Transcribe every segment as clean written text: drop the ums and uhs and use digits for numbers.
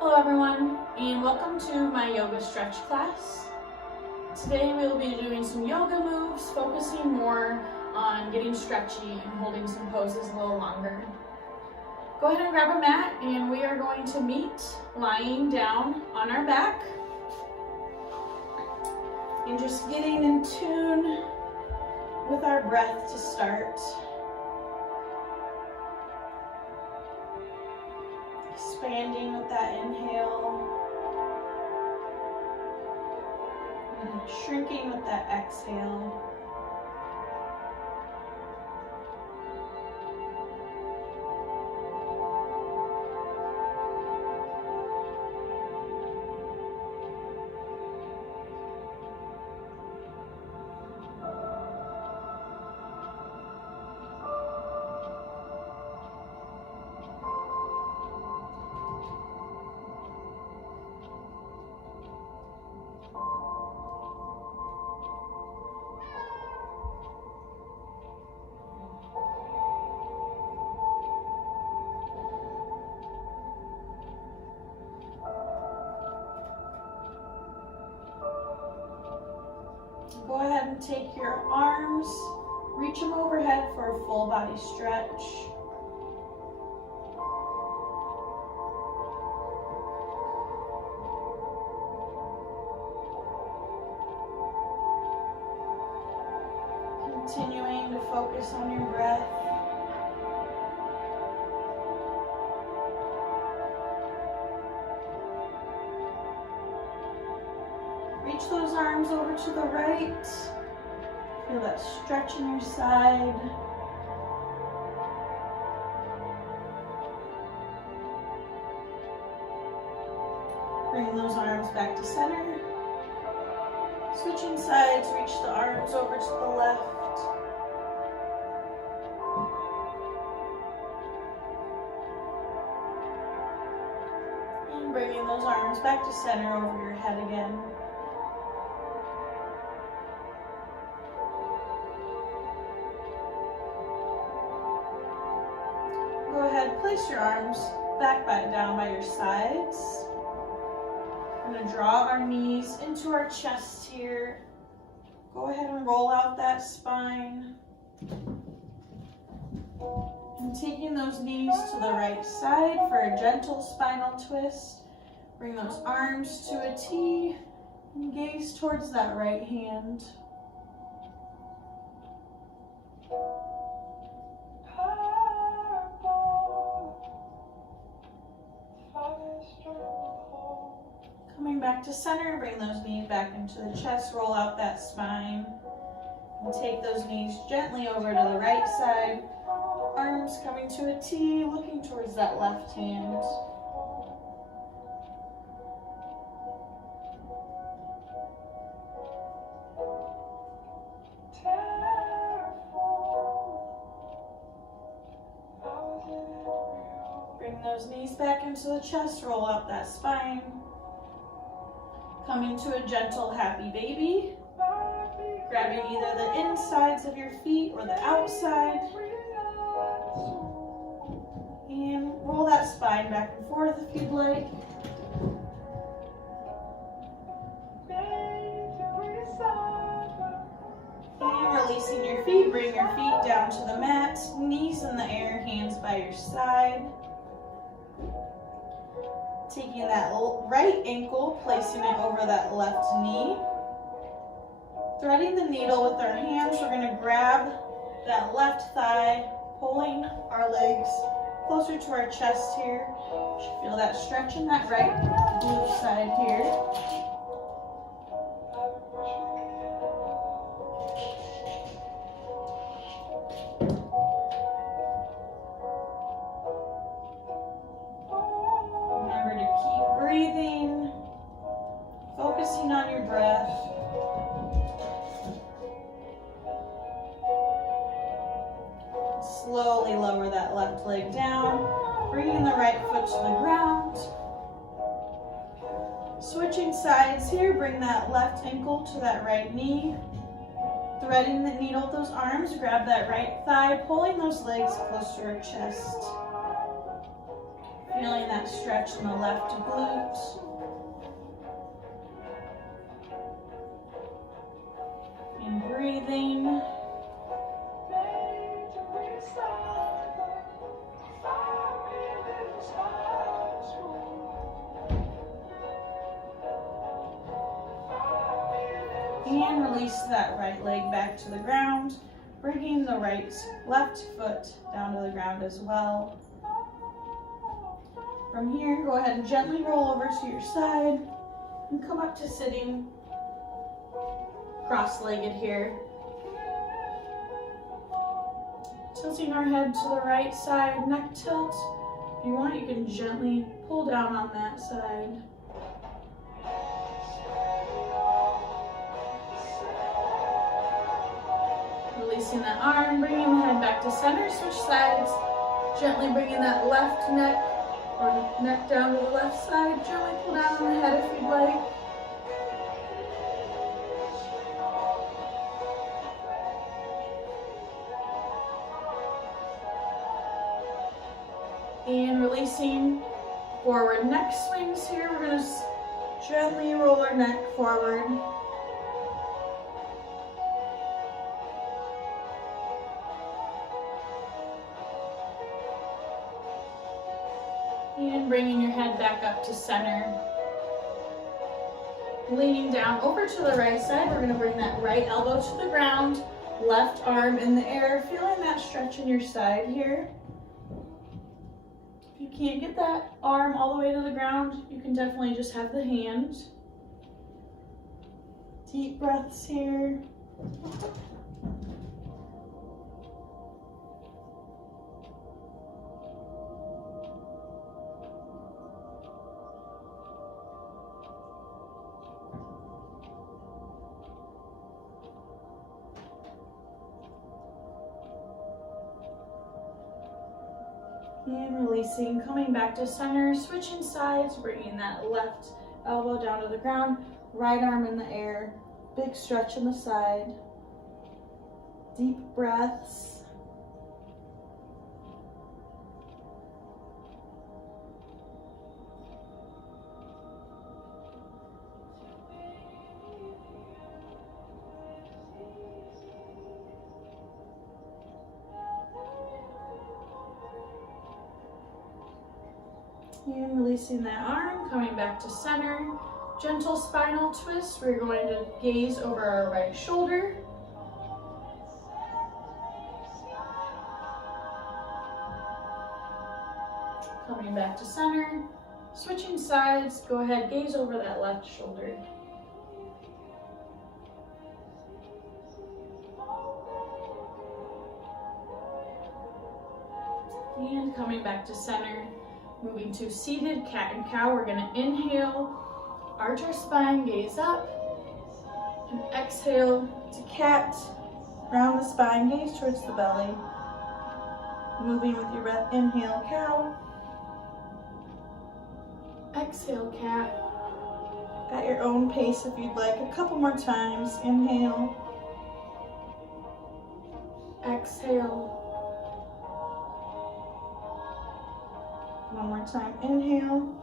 Hello everyone, and welcome to my yoga stretch class. Today we will be doing some yoga moves, focusing more on getting stretchy and holding some poses a little longer. Go ahead and grab a mat, and we are going to meet lying down on our back and just getting in tune with our breath to start. Expanding with that inhale and shrinking with that exhale. Go ahead and take your arms, reach them overhead for a full body stretch. Continuing to focus on your breath. Reach those arms over to the right. Feel that stretch in your side. Bring those arms back to center. Switching sides, reach the arms over to the left. And bringing those arms back to center over your head again. Go ahead, place your arms back down by your sides. We're going to draw our knees into our chest here. Go ahead and roll out that spine. And taking those knees to the right side for a gentle spinal twist. Bring those arms to a T and gaze towards that right hand. Coming back to center, bring those knees back into the chest, roll out that spine, and take those knees gently over to the right side. Arms coming to a T, looking towards that left hand. Bring those knees back into the chest, roll out that spine. Coming to a gentle happy baby. Grabbing either the insides of your feet or the outside. And roll that spine back and forth if you'd like. And releasing your feet, bring your feet down to the mat, knees in the air, hands by your side. Taking that right ankle, placing it over that left knee. Threading the needle with our hands, we're going to grab that left thigh, pulling our legs closer to our chest here. You should feel that stretch in that right glute side here. Remember to keep breathing, focusing on your breath. Slowly lower that left leg down, bringing the right foot to the ground. Switching sides here, bring that left ankle to that right knee. Threading the needle with those arms, grab that right thigh, pulling those legs close to our chest. Feeling that stretch in the left glute. And breathing. And release that right leg back to the ground, bringing the left foot down to the ground as well. From here, go ahead and gently roll over to your side and come up to sitting cross-legged here. Tilting our head to the right side, neck tilt. If you want, you can gently pull down on that side. Releasing that arm, bringing the head back to center, switch sides. Gently bringing that left neck or neck down to the left side. Gently pull down on the head if you'd like. And releasing forward neck swings here. We're going to gently roll our neck forward. And bringing your head back up to center. Leaning down over to the right side, we're going to bring that right elbow to the ground, left arm in the air, feeling that stretch in your side here. If you can't get that arm all the way to the ground, you can definitely just have the hand. Deep breaths here. And releasing, coming back to center, switching sides, bringing that left elbow down to the ground, right arm in the air, big stretch in the side, deep breaths. And releasing that arm, coming back to center. Gentle spinal twist. We're going to gaze over our right shoulder. Coming back to center. Switching sides. Go ahead, gaze over that left shoulder. And coming back to center. Moving to seated cat and cow, we're going to inhale, arch our spine, gaze up, and exhale to cat, round the spine, gaze towards the belly. Moving with your breath, inhale, cow, exhale, cat. At your own pace if you'd like, a couple more times. Inhale, exhale. One more time, inhale,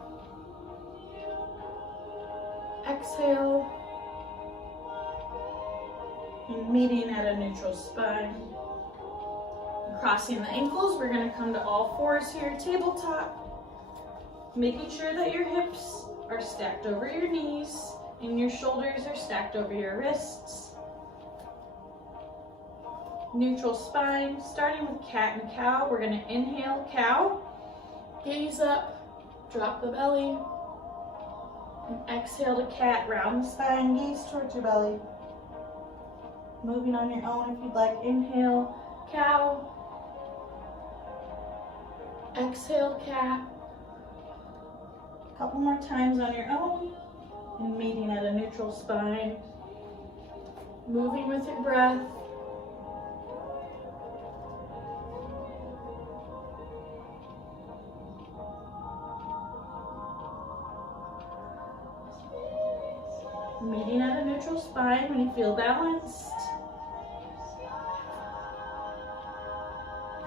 exhale, and meeting at a neutral spine. And crossing the ankles, we're going to come to all fours here, tabletop, making sure that your hips are stacked over your knees and your shoulders are stacked over your wrists. Neutral spine, starting with cat and cow, we're going to inhale, cow. Gaze up, drop the belly, and exhale to cat, round the spine, gaze towards your belly. Moving on your own if you'd like, inhale, cow, exhale, cat. A couple more times on your own, and meeting at a neutral spine. Moving with your breath. Meeting at a neutral spine when you feel balanced.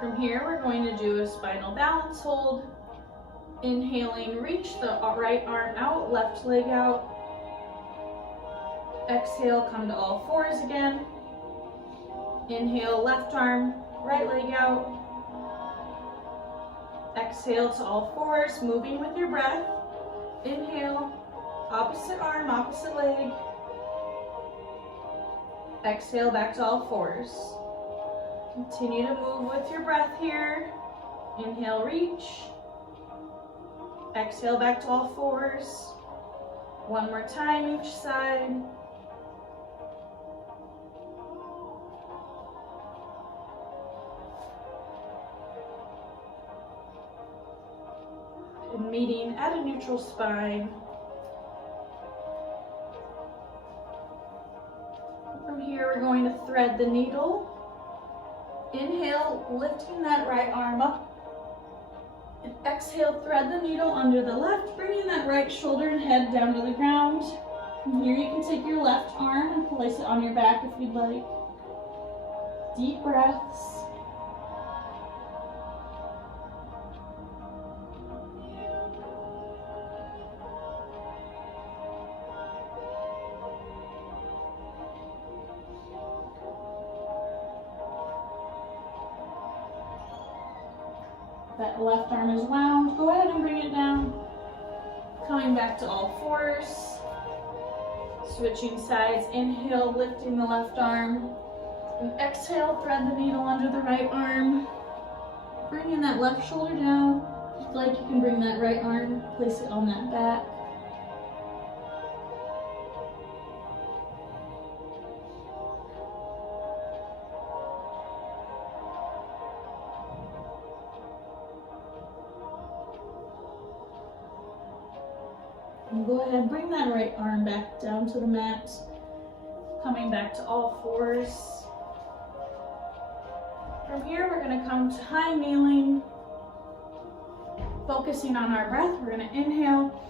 From here, we're going to do a spinal balance hold. Inhaling, reach the right arm out, left leg out. Exhale, come to all fours again. Inhale, left arm, right leg out. Exhale to all fours, moving with your breath. Inhale, opposite arm, opposite leg. Exhale, back to all fours. Continue to move with your breath here. Inhale, reach. Exhale, back to all fours. One more time each side. And meeting at a neutral spine. From here, we're going to thread the needle. Inhale, lifting that right arm up. And exhale, thread the needle under the left, bringing that right shoulder and head down to the ground. From here, you can take your left arm and place it on your back if you'd like. Deep breaths. That left arm is wound. Go ahead and bring it down. Coming back to all fours. Switching sides. Inhale, lifting the left arm. And exhale, thread the needle under the right arm. Bringing that left shoulder down. If you'd like, you can bring that right arm, place it on that back. And go ahead and bring that right arm back down to the mat. Coming back to all fours. From here, we're going to come to high kneeling. Focusing on our breath, we're going to inhale,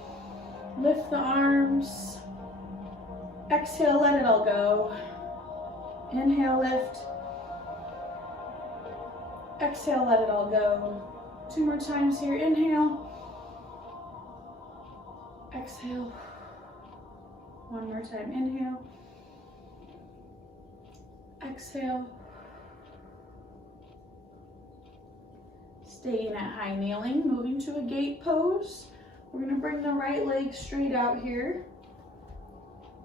lift the arms. Exhale, let it all go. Inhale, lift. Exhale, let it all go. Two more times here. Inhale. Exhale. One more time. Inhale. Exhale. Staying at high kneeling, moving to a gate pose. We're going to bring the right leg straight out here.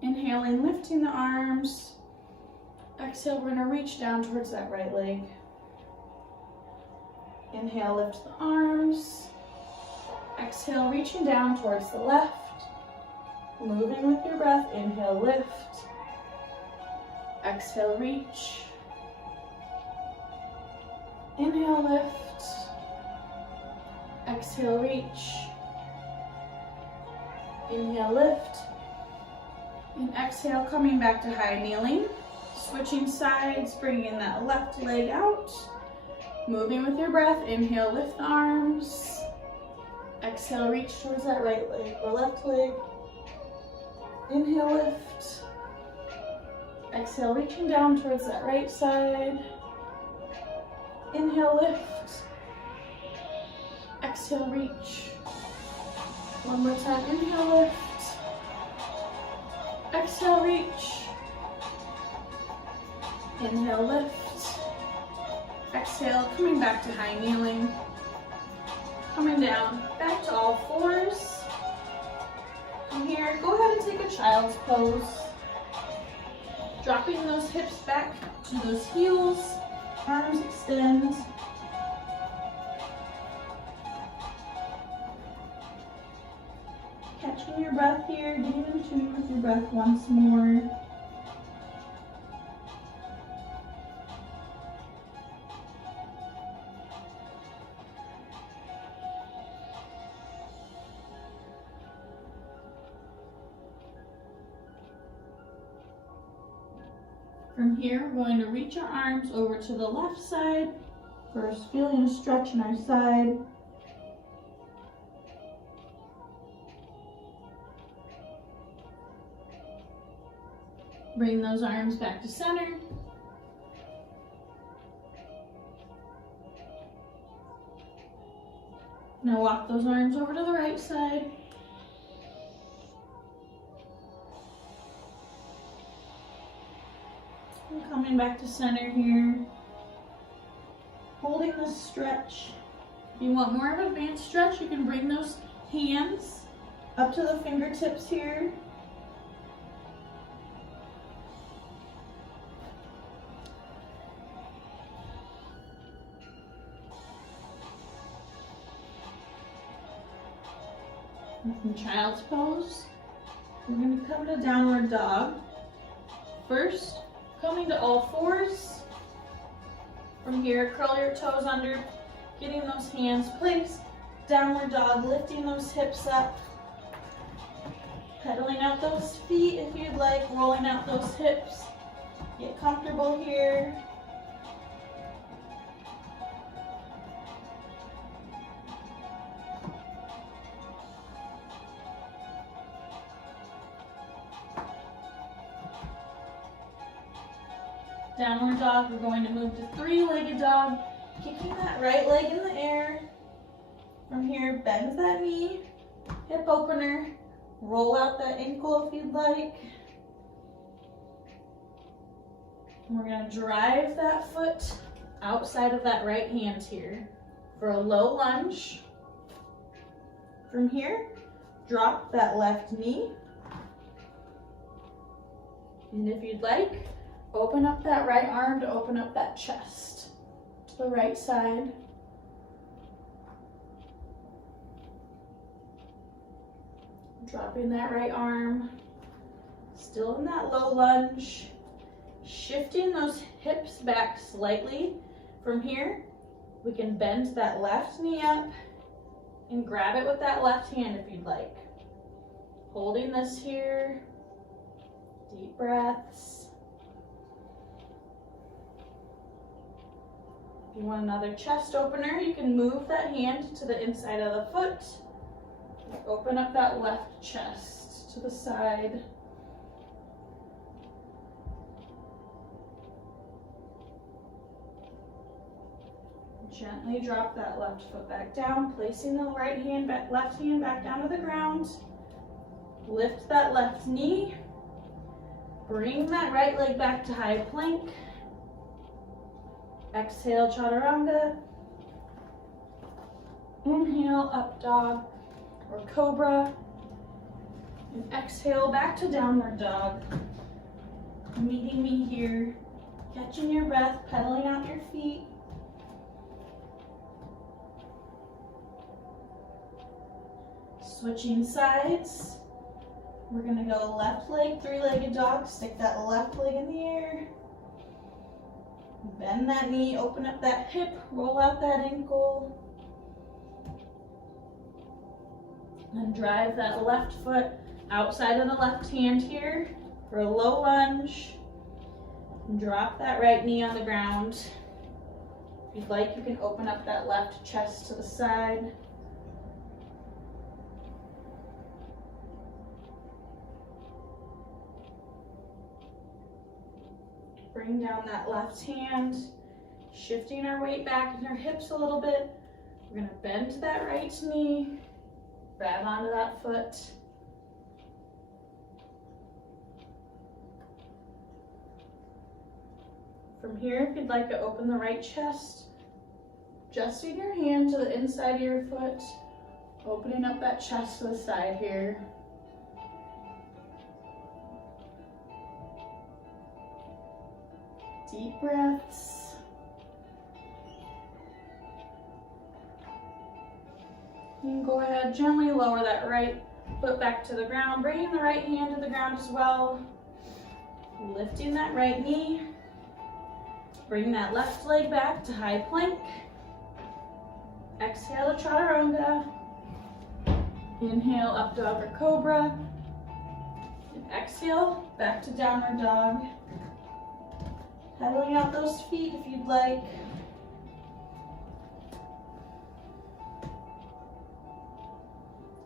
Inhaling, lifting the arms. Exhale, we're going to reach down towards that right leg. Inhale, lift the arms. Exhale, reaching down towards the left. Moving with your breath. Inhale, lift. Exhale, reach. Inhale, lift. Exhale, reach. Inhale, lift. And exhale, coming back to high kneeling. Switching sides, bringing that left leg out. Moving with your breath. Inhale, lift the arms. Exhale, reach towards that right leg or left leg. Inhale, lift. Exhale, reaching down towards that right side. Inhale, lift. Exhale, reach. One more time. Inhale, lift. Exhale, reach. Inhale, lift. Exhale, coming back to high kneeling. Coming down, back to all fours. From here, go ahead and take a child's pose. Dropping those hips back to those heels. Arms extend. Catching your breath here, getting in tune with your breath once more. From here, we're going to reach our arms over to the left side. First, feeling a stretch in our side. Bring those arms back to center. Now gonna walk those arms over to the right side. And coming back to center here. Holding this stretch. If you want more of an advanced stretch, you can bring those hands up to the fingertips here. And from child's pose, we're going to come to downward dog. First, coming to all fours. From here, curl your toes under, getting those hands placed. Downward dog, lifting those hips up. Pedaling out those feet if you'd like, rolling out those hips. Get comfortable here. Downward dog, we're going to move to three-legged dog, kicking that right leg in the air. From here, bend that knee, hip opener, roll out that ankle if you'd like. And we're going to drive that foot outside of that right hand here for a low lunge. From here, drop that left knee. And if you'd like, open up that right arm to open up that chest to the right side. Dropping that right arm, still in that low lunge. Shifting those hips back slightly. From here, we can bend that left knee up and grab it with that left hand if you'd like. Holding this here, deep breaths. If you want another chest opener, you can move that hand to the inside of the foot. Open up that left chest to the side. Gently drop that left foot back down, placing the right hand back, left hand back down to the ground. Lift that left knee. Bring that right leg back to high plank. Exhale, chaturanga. Inhale, up dog or cobra. And exhale, back to downward dog. Meeting me here. Catching your breath, pedaling out your feet. Switching sides. We're gonna go left leg, three-legged dog. Stick that left leg in the air. Bend that knee, open up that hip, roll out that ankle. And drive that left foot outside of the left hand here for a low lunge. And drop that right knee on the ground. If you'd like, you can open up that left chest to the side. Bring down that left hand, shifting our weight back in our hips a little bit. We're gonna bend that right knee, grab onto that foot. From here, if you'd like to open the right chest, adjusting your hand to the inside of your foot, opening up that chest to the side here. Deep breaths. You can go ahead, gently lower that right foot back to the ground, bringing the right hand to the ground as well. Lifting that right knee. Bring that left leg back to high plank. Exhale to chaturanga. Inhale, up dog or cobra. And exhale, back to downward dog. Pedaling out those feet if you'd like.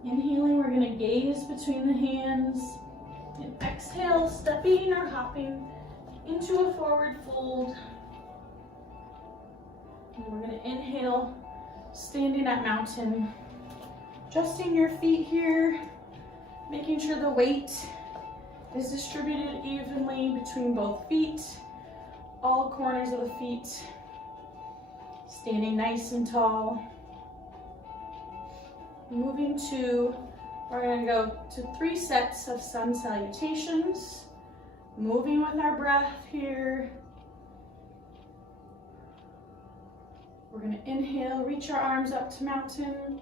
Inhaling, we're gonna gaze between the hands. And exhale, stepping or hopping into a forward fold. And we're gonna inhale, standing at mountain. Adjusting your feet here, making sure the weight is distributed evenly between both feet, all corners of the feet, standing nice and tall. Moving to, we're gonna go to 3 sets of sun salutations, moving with our breath here. We're gonna inhale, reach our arms up to mountain.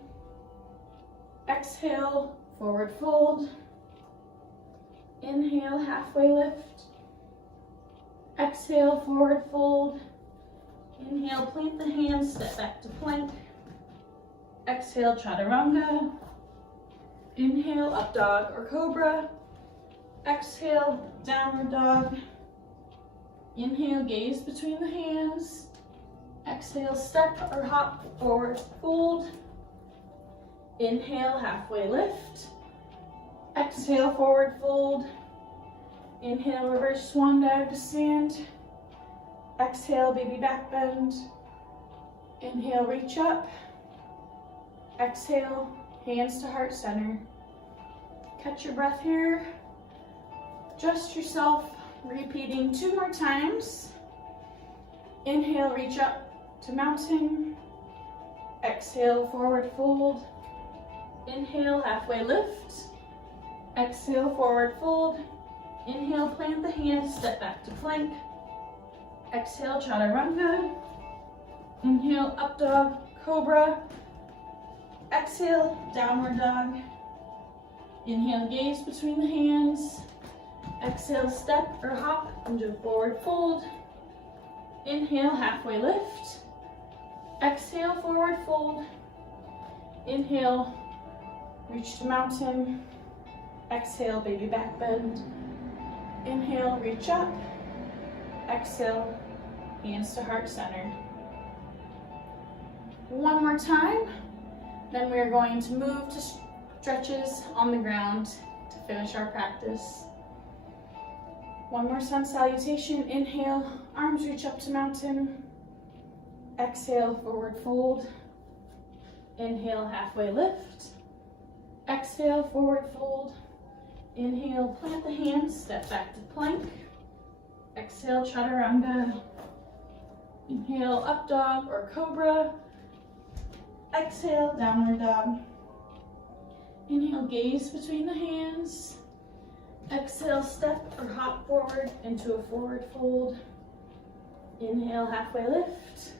Exhale, forward fold. Inhale, halfway lift. Exhale, forward fold. Inhale, plant the hands, step back to plank. Exhale, chaturanga. Inhale, up dog or cobra. Exhale, downward dog. Inhale, gaze between the hands. Exhale, step or hop, forward fold. Inhale, halfway lift. Exhale, forward fold. Inhale, reverse swan dive to stand. Exhale, baby back bend. Inhale, reach up. Exhale, hands to heart center. Catch your breath here. Adjust yourself, repeating 2 more times. Inhale, reach up to mountain. Exhale, forward fold. Inhale, halfway lift. Exhale, forward fold. Inhale, plant the hands, step back to plank. Exhale, chaturanga. Inhale, up dog, cobra. Exhale, downward dog. Inhale, gaze between the hands. Exhale, step or hop into forward fold. Inhale, halfway lift. Exhale, forward fold. Inhale, reach to mountain. Exhale, baby back bend. Inhale, reach up. Exhale, hands to heart center. 1 more time. Then we're going to move to stretches on the ground to finish our practice. 1 more sun salutation. Inhale, arms reach up to mountain. Exhale, forward fold. Inhale, halfway lift. Exhale, forward fold. Inhale, plant the hands, step back to plank. Exhale, chaturanga. Inhale, up dog or cobra. Exhale, downward dog. Inhale, gaze between the hands. Exhale, step or hop forward into a forward fold. Inhale, halfway lift.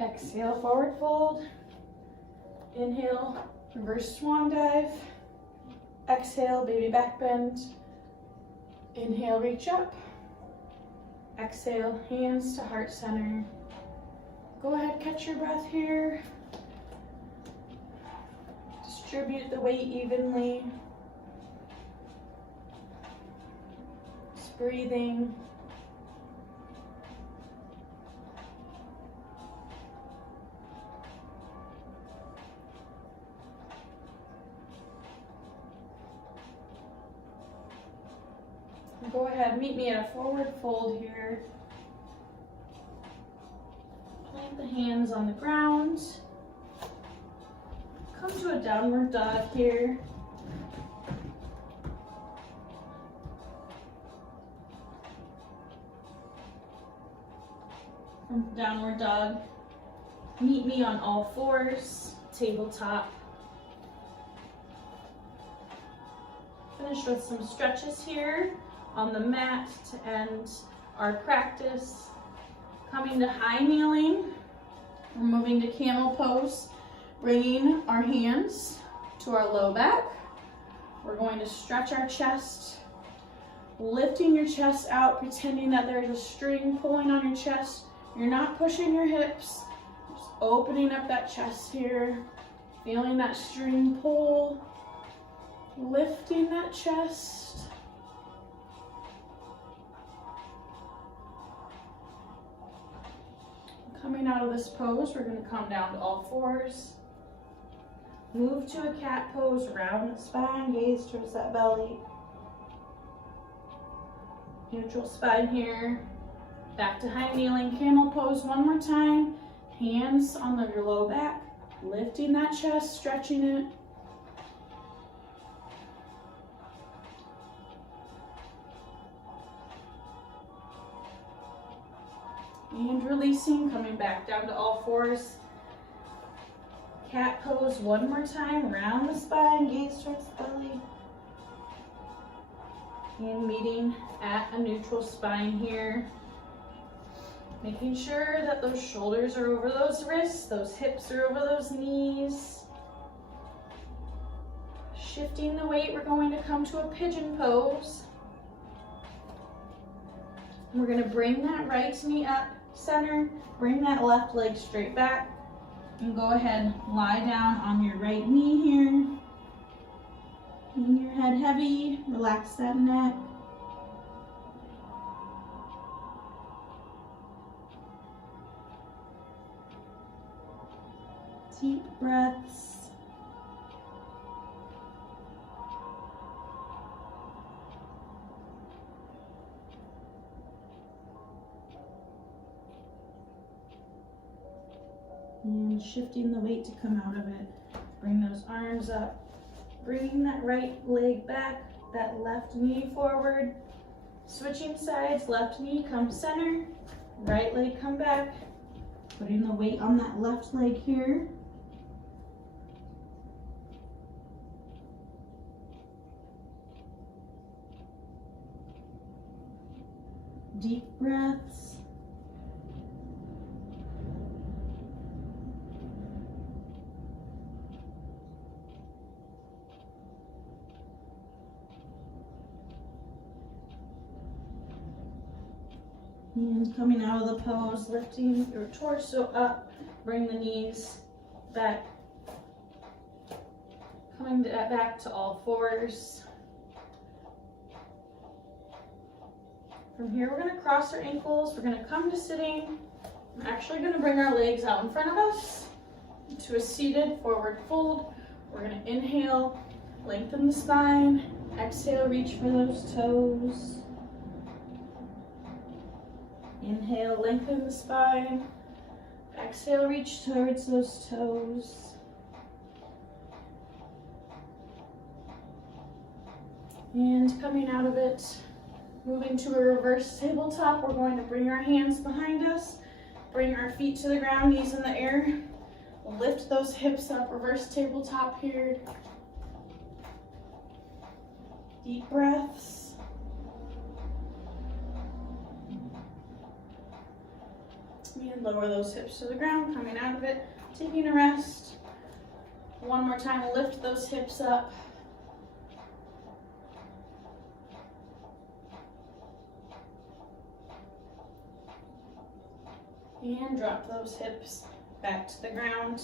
Exhale, forward fold. Inhale, reverse swan dive. Exhale, baby back bend. Inhale, reach up. Exhale, hands to heart center. Go ahead, catch your breath here. Distribute the weight evenly. Just breathing. Go ahead, meet me at a forward fold here. Plant the hands on the ground. Come to a downward dog here. From downward dog, meet me on all fours, tabletop. Finish with some stretches here on the mat to end our practice. Coming to high kneeling, we're moving to camel pose, bringing our hands to our low back. We're going to stretch our chest, lifting your chest out, pretending that there's a string pulling on your chest. You're not pushing your hips, just opening up that chest here, feeling that string pull, lifting that chest. Coming out of this pose, we're going to come down to all fours. Move to a cat pose, round the spine, gaze towards that belly. Neutral spine here. Back to high kneeling, camel pose 1 more time. Hands on your low back, Lifting that chest, stretching it. And releasing, coming back down to all fours. Cat pose one more time, round the spine, gaze towards the belly. And meeting at a neutral spine here. Making sure that those shoulders are over those wrists, those hips are over those knees. Shifting the weight, we're going to come to a pigeon pose. We're going to bring that right knee up, center, bring that left leg straight back, and go ahead, lie down on your right knee here. Lean your head heavy, relax that neck. Deep breaths. And shifting the weight to come out of it. Bring those arms up. Bringing that right leg back, that left knee forward. Switching sides, left knee come center, right leg come back. Putting the weight on that left leg here. Deep breaths. And coming out of the pose, lifting your torso up, bring the knees back, coming back to all fours. From here, we're going to cross our ankles. We're going to come to sitting. I'm actually going to bring our legs out in front of us to a seated forward fold. We're going to inhale, lengthen the spine. Exhale, reach for those toes. Inhale, lengthen the spine. Exhale, reach towards those toes. And coming out of it, moving to a reverse tabletop, we're going to bring our hands behind us, bring our feet to the ground, knees in the air. Lift those hips up, reverse tabletop here. Deep breaths. And lower those hips to the ground, coming out of it, taking a rest. One more time, lift those hips up. And drop those hips back to the ground.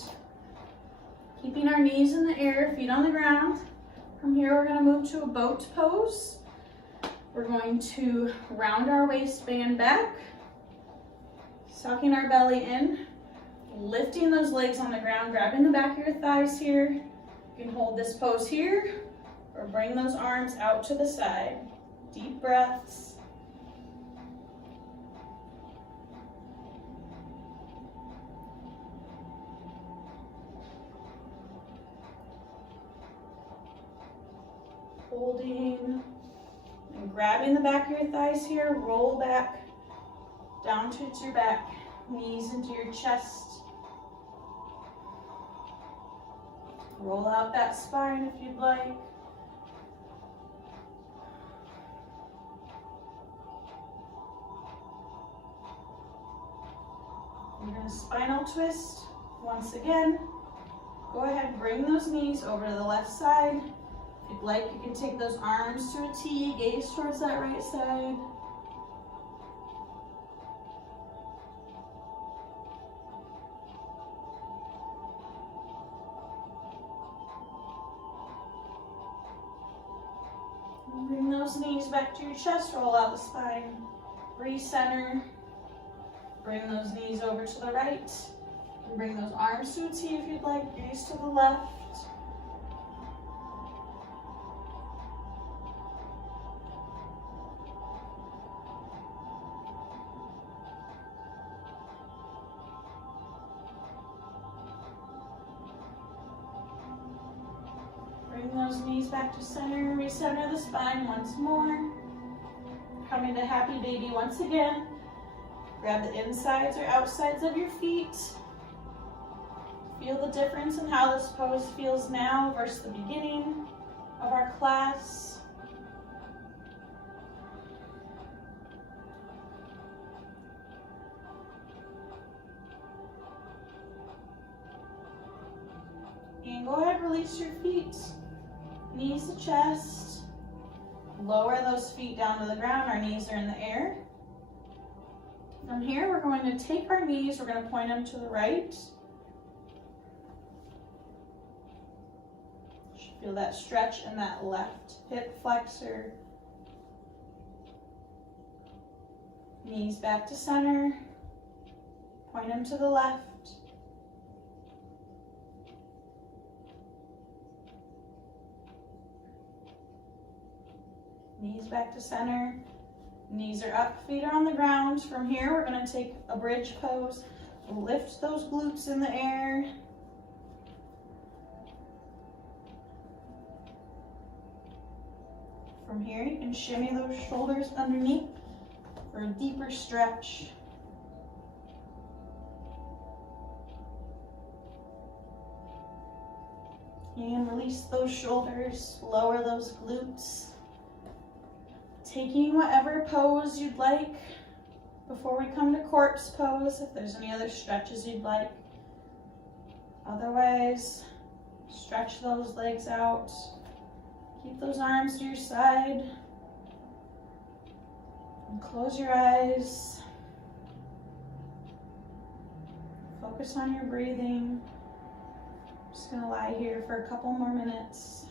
Keeping our knees in the air, feet on the ground. From here, we're going to move to a boat pose. We're going to round our waistband back, sucking our belly in, lifting those legs on the ground, grabbing the back of your thighs here. You can hold this pose here, or bring those arms out to the side. Deep breaths. Holding and grabbing the back of your thighs here, roll back down towards your back, knees into your chest. Roll out that spine if you'd like. We're going to spinal twist once again. Go ahead and bring those knees over to the left side. If you'd like, you can take those arms to a T, gaze towards that right side. Bring those knees back to your chest, roll out the spine, recenter. Bring those knees over to the right. And bring those arms to a T if you'd like, gaze to the left. those knees back to center. Recenter the spine once more. Coming to happy baby once again. Grab the insides or outsides of your feet. Feel the difference in how this pose feels now versus the beginning of our class. And go ahead, release your feet, knees to chest. Lower those feet down to the ground, our knees are in the air. From here, we're going to take our knees, we're going to point them to the right. Feel that stretch in that left hip flexor. Knees back to center. Point them to the left. Knees back to center. Knees are up, feet are on the ground. From here, we're going to take a bridge pose. Lift those glutes in the air. From here, you can shimmy those shoulders underneath for a deeper stretch. And release those shoulders, lower those glutes. Taking whatever pose you'd like before we come to corpse pose, if there's any other stretches you'd like. Otherwise, stretch those legs out. Keep those arms to your side. And close your eyes. Focus on your breathing. I'm just going to lie here for a couple more minutes.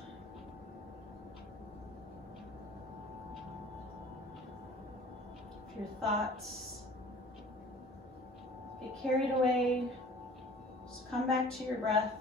If your thoughts get carried away, just come back to your breath.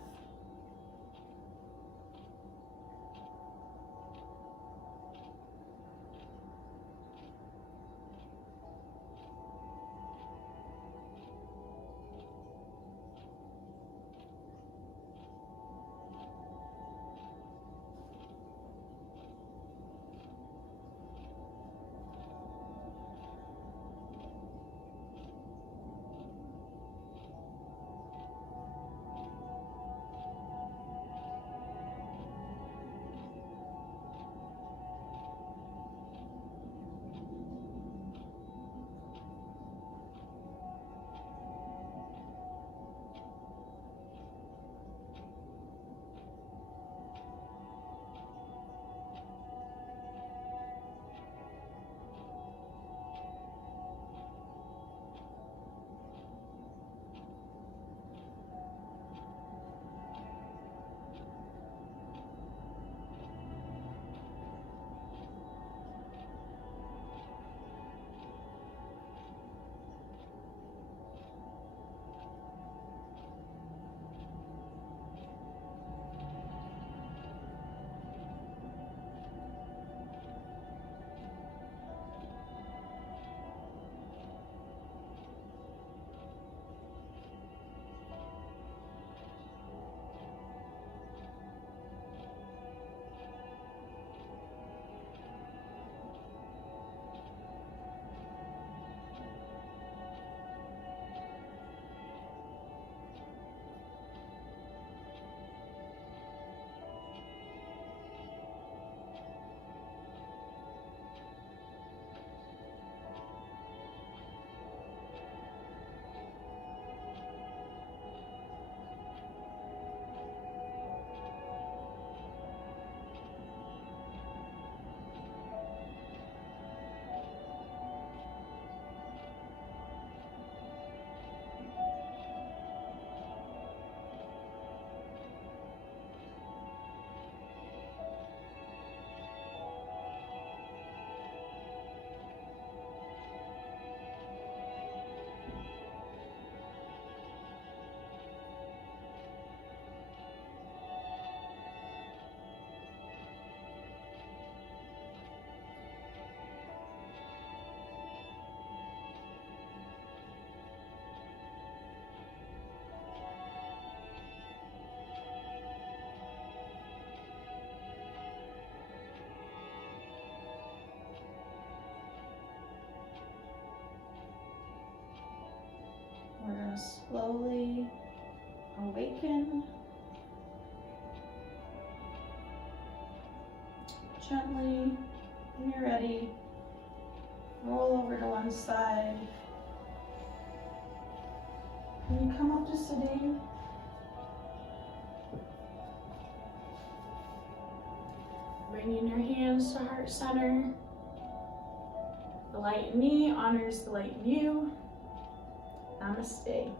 Awaken. Gently, when you're ready, roll over to one side. And you come up to sitting. Bringing your hands to heart center. The light in me honors the light in you. Namaste.